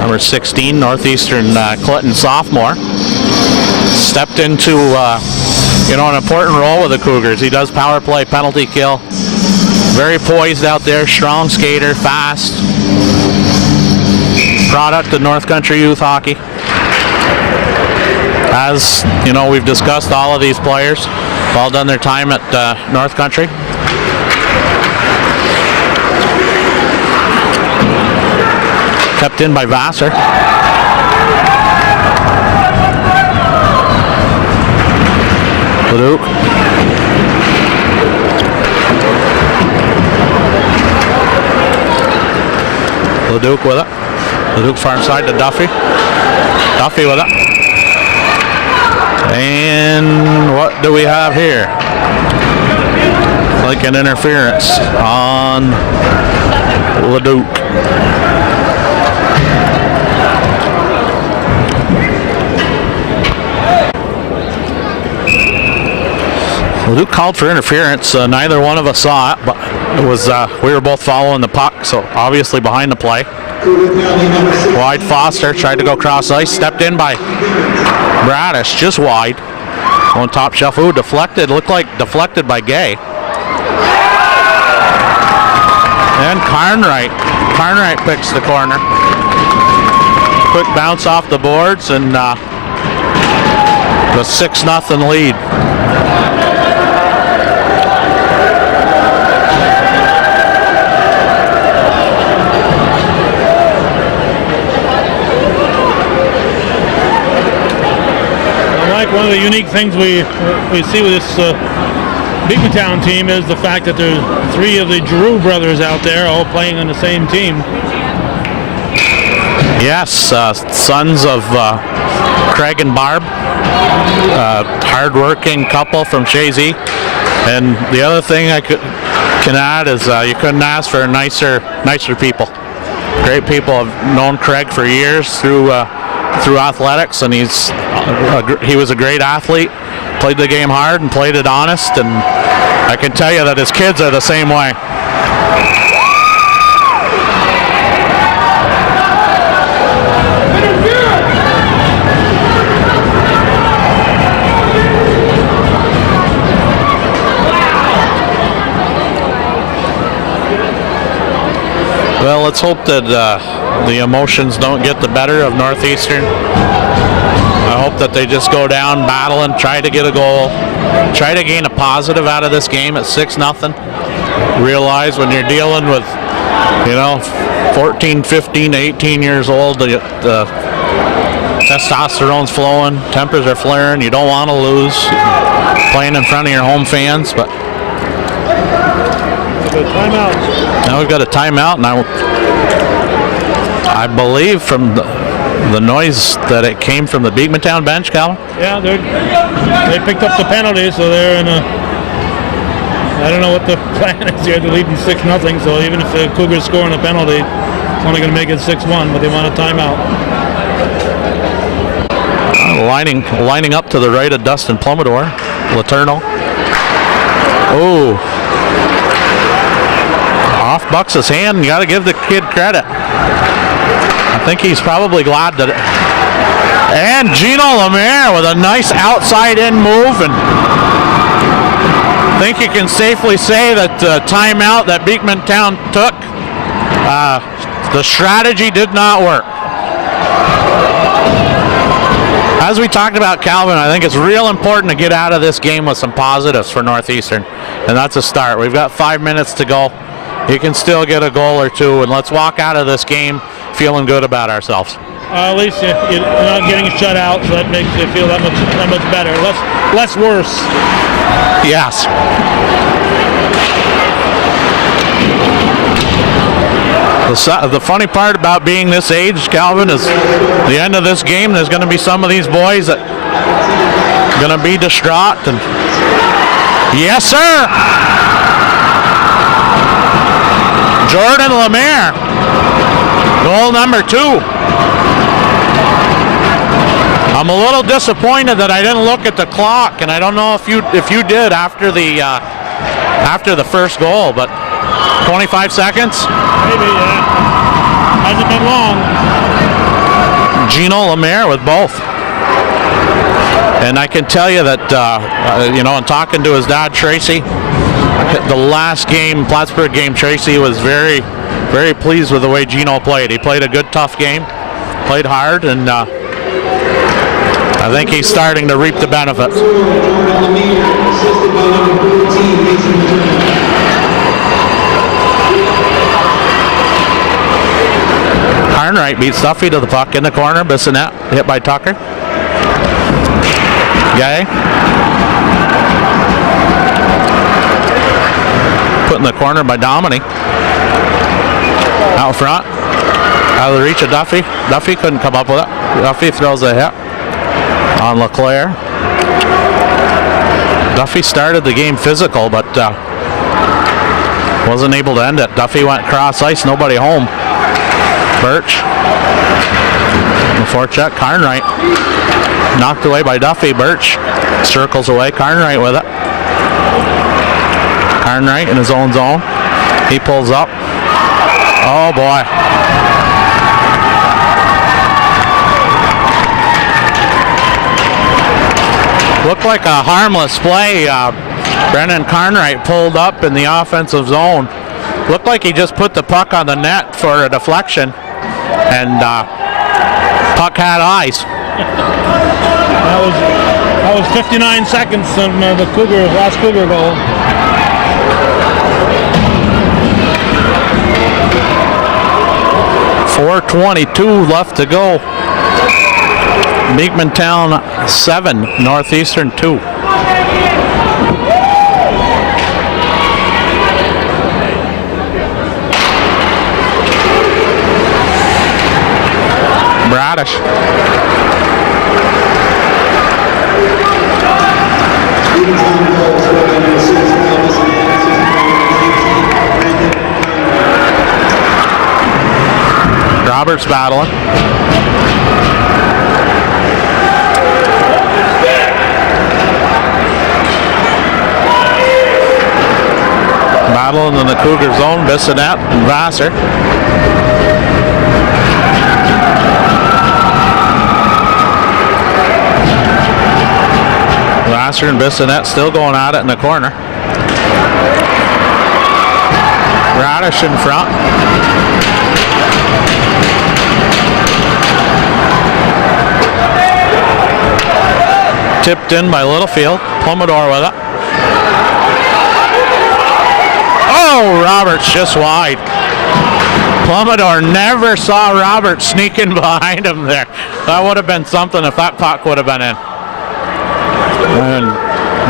Number 16, Northeastern Clinton sophomore. Stepped into an important role with the Cougars. He does power play, penalty kill. Very poised out there, strong skater, fast. Product of North Country Youth Hockey. As we've discussed, all of these players have all done their time at North Country. Kept in by Vassar. Leduc. Leduc with it. Leduc far side to Duffy. Duffy with it. And what do we have here? Like an interference on Leduc. Leduc called for interference. Neither one of us saw it, but it was we were both following the puck, so obviously behind the play. Wide Foster tried to go cross ice, stepped in by Bradish, just wide. On top shelf, ooh, deflected, looked like deflected by Gay. And Carnwright picks the corner. Quick bounce off the boards, and the 6-0 lead. One of the unique things we see with this Beekmantown team is the fact that there's 3 of the Giroux brothers out there all playing on the same team. Yes, sons of Craig and Barb, hard-working couple from Chazy. And the other thing I can add is you couldn't ask for nicer people. Great people. I've known Craig for years through athletics, and he was a great athlete, played the game hard and played it honest, and I can tell you that his kids are the same way. Well, let's hope that the emotions don't get the better of Northeastern. I hope that they just go down, battle, and try to get a goal. Try to gain a positive out of this game at 6-0. Realize when you're dealing with, 14, 15, 18 years old, the testosterone's flowing, tempers are flaring. You don't want to lose playing in front of your home fans, but Timeout. now we've got a timeout, and I believe from the noise that it came from the Beekmantown bench, Calvin. Yeah, they picked up the penalty, so they're in a. I don't know what the plan is here. They're leading 6-0, so even if the Cougars score on a penalty, it's only going to make it 6-1. But they want a timeout. Lining up to the right of Dustin Plumidor, Letourneau. Oh. Off Bucks' hand, you got to give the kid credit. I think he's probably glad that and Gino Lemaire with a nice outside-in move, and I think you can safely say that the timeout that Beekmantown took, the strategy did not work. As we talked about, Calvin, I think it's real important to get out of this game with some positives for Northeastern, and that's a start. We've got 5 minutes to go. You can still get a goal or two, and let's walk out of this game feeling good about ourselves. At least you're not getting shut out, so that makes you feel that much better, less worse. Yes. The funny part about being this age, Calvin, is the end of this game, there's going to be some of these boys that are going to be distraught. And yes, sir. Jordan Lemaire, goal number 2. I'm a little disappointed that I didn't look at the clock, and I don't know if you did after the first goal, but 25 seconds. Maybe, yeah. Hasn't been long. Gino Lemaire with both. And I can tell you that, in talking to his dad, Tracy, the last game, Plattsburgh game, Tracy was very, very pleased with the way Gino played. He played a good, tough game, played hard, and I think he's starting to reap the benefits. Carnwright beats Duffy to the puck in the corner. Bissonette hit by Tucker. Gay. Put in the corner by Domini. Out front. Out of the reach of Duffy. Duffy couldn't come up with it. Duffy throws a hit on LeClaire. Duffy started the game physical, but wasn't able to end it. Duffy went cross ice, nobody home. Birch. The forecheck, Carnwright. Knocked away by Duffy. Birch circles away. Carnwright with it. Carnwright in his own zone. He pulls up. Oh boy. Looked like a harmless play. Brennan Carnwright pulled up in the offensive zone. Looked like he just put the puck on the net for a deflection, and puck had eyes. That was 59 seconds on the last Cougar goal. .422 left to go. Beekmantown 7, Northeastern 2. Bradish. Roberts battling. Battling in the Cougar zone, Bissonette and Vassar. Vassar and Bissonette still going at it in the corner. Radish in front. Tipped in by Littlefield. Plumidor with it. Oh, Roberts just wide. Plumidor never saw Roberts sneaking behind him there. That would have been something if that puck would have been in. And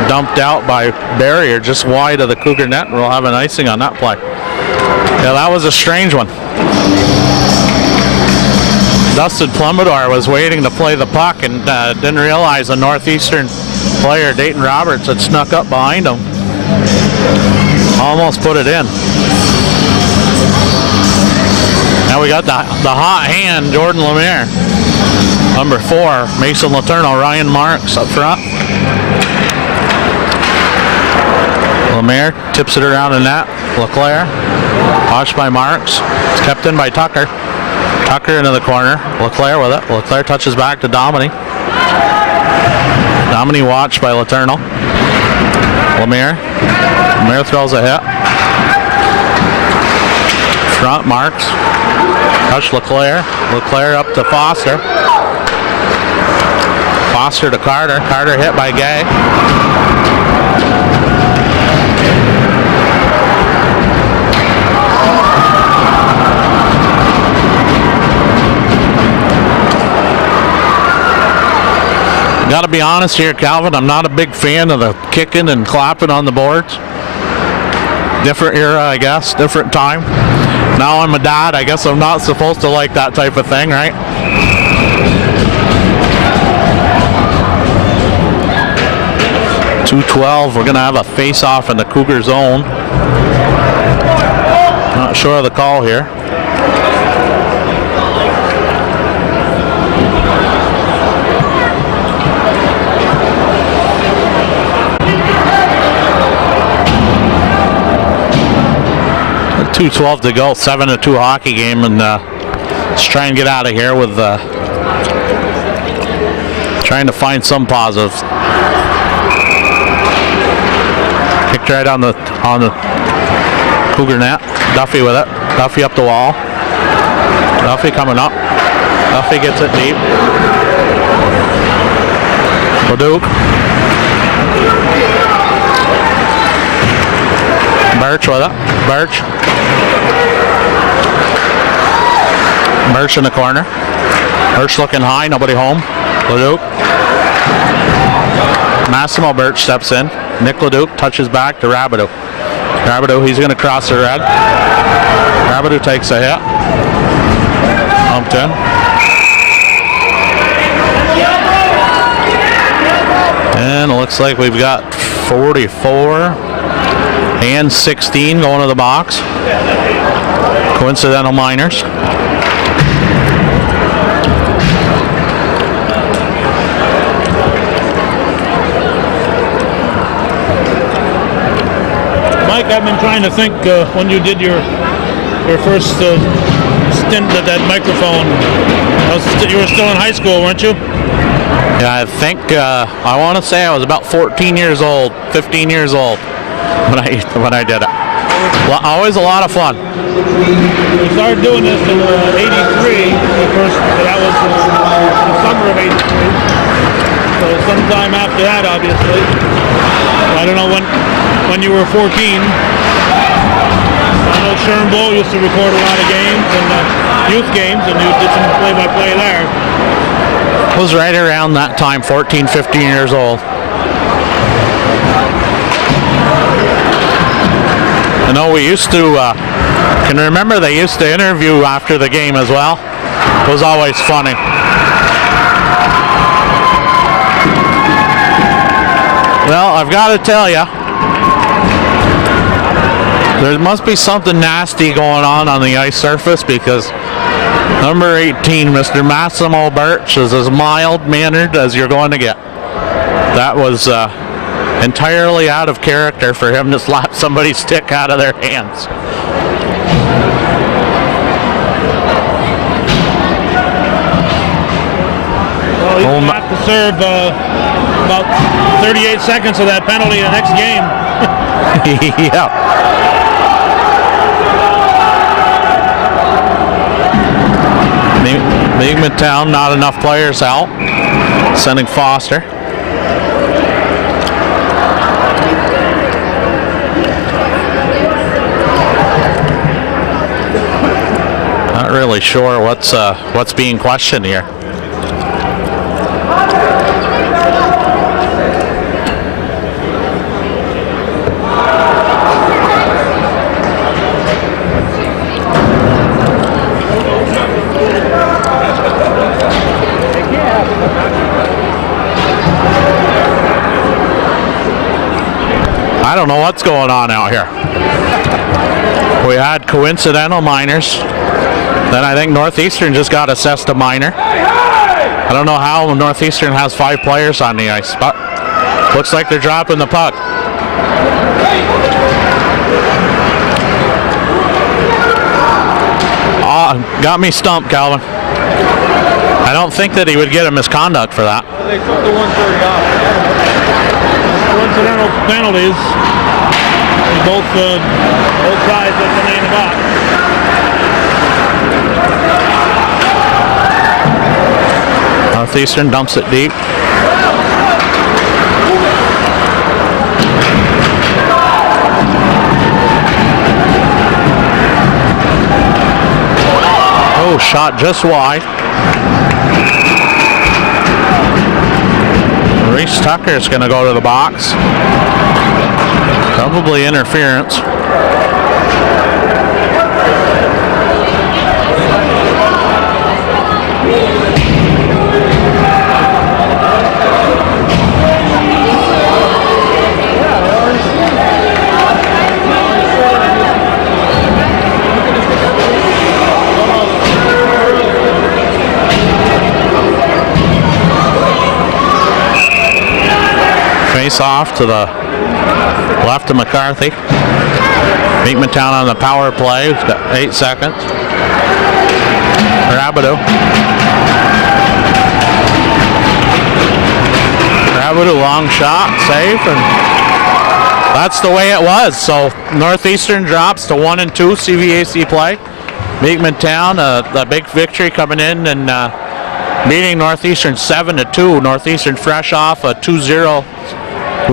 dumped out by Barrier just wide of the Cougar net, and we'll have an icing on that play. Yeah, that was a strange one. Dustin Plumidor was waiting to play the puck and didn't realize a Northeastern player, Dayton Roberts, had snuck up behind him. Almost put it in. Now we got the hot hand, Jordan Lemaire. Number 4, Mason Letourneau, Ryan Marks up front. Lemaire tips it around the net. LeClaire, watched by Marks. It's kept in by Tucker. Tucker into the corner. LeClaire with it. LeClaire touches back to Dominy. Dominy watched by Letourneau. Lemaire. Lemaire throws a hit. Front, Marks. Touch LeClaire. LeClaire up to Foster. Foster to Carter. Carter hit by Gay. Got to be honest here, Calvin. I'm not a big fan of the kicking and clapping on the boards. Different era, I guess. Different time. Now I'm a dad. I guess I'm not supposed to like that type of thing, right? .212. We're going to have a face-off in the Cougar zone. Not sure of the call here. .212 to go, 7-2 hockey game, and let's try and get out of here with trying to find some positives. Kicked right on the Cougar net. Duffy with it. Duffy up the wall. Duffy coming up. Duffy gets it deep. Leduc. Birch with it. Birch. Birch in the corner. Birch looking high, nobody home. Leduc. Massimo Birch steps in. Nick Leduc touches back to Rabideau. Rabideau, he's going to cross the red. Rabideau takes a hit. Bumped in. And it looks like we've got 44 and 16 going to the box. Coincidental minors. Mike, I've been trying to think when you did your first stint at that microphone. You were still in high school, weren't you? Yeah, I think I want to say I was about 14 years old, 15 years old when I did it. Well, always a lot of fun. We started doing this in '83. That was the summer of '83. So sometime after that, obviously. I don't know when you were 14. I know Sherm Blow used to record a lot of games and youth games, and you did some play-by-play there. It was right around that time, 14, 15 years old. I know we used to, can remember they used to interview after the game as well. It was always funny. Well, I've got to tell you, there must be something nasty going on the ice surface, because number 18, Mr. Massimo Birch, is as mild-mannered as you're going to get. That was entirely out of character for him to slap somebody's stick out of their hands. Well, he's going to have to serve about 38 seconds of that penalty in the next game. Yeah. Beekmantown, not enough players out. Sending Foster. Not really sure what's being questioned here. I don't know what's going on out here. We had coincidental minors. Then I think Northeastern just got assessed a minor. I don't know how Northeastern has 5 players on the ice, but looks like they're dropping the puck. Got me stumped, Calvin. I don't think that he would get a misconduct for that. They took the 130 off. Coincidental penalties. Both sides of the main box. Northeastern dumps it deep. Oh, shot just wide. Reese Tucker is going to go to the box. Probably interference. Face off to the left of McCarthy. Beekmantown on the power play. We've got 8 seconds. Rabideau. Long shot, safe, and that's the way it was. So Northeastern drops to 1-2 CVAC play. Beekmantown, a big victory coming in and beating Northeastern 7-2. Northeastern fresh off a 2-0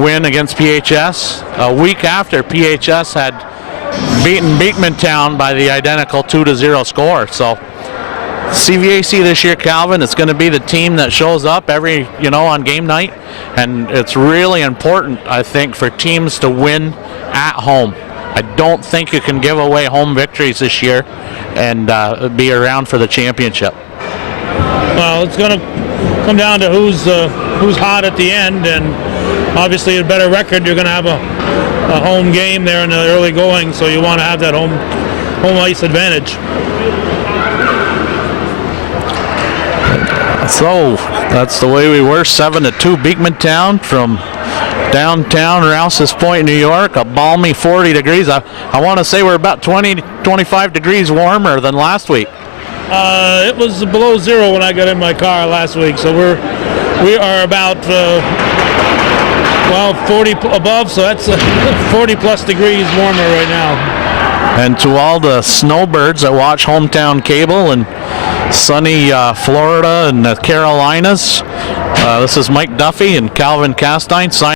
win against PHS a week after PHS had beaten Beekmantown by the identical 2-0 score. So CVAC this year, Calvin, it's going to be the team that shows up every on game night, and it's really important, I think, for teams to win at home. I don't think you can give away home victories this year and be around for the championship. Well, it's going to come down to who's hot at the end, and obviously a better record, you're going to have a home game there in the early going, so you want to have that home ice advantage. So that's the way we were, 7-2 Beekmantown from downtown Rouses Point, New York. A balmy 40 degrees. I want to say we're about 20-25 degrees warmer than last week. It was below 0 when I got in my car last week, so we are about 40 above, so that's 40 plus degrees warmer right now. And to all the snowbirds that watch Hometown Cable in sunny Florida and the Carolinas, this is Mike Duffy and Calvin Castine signing.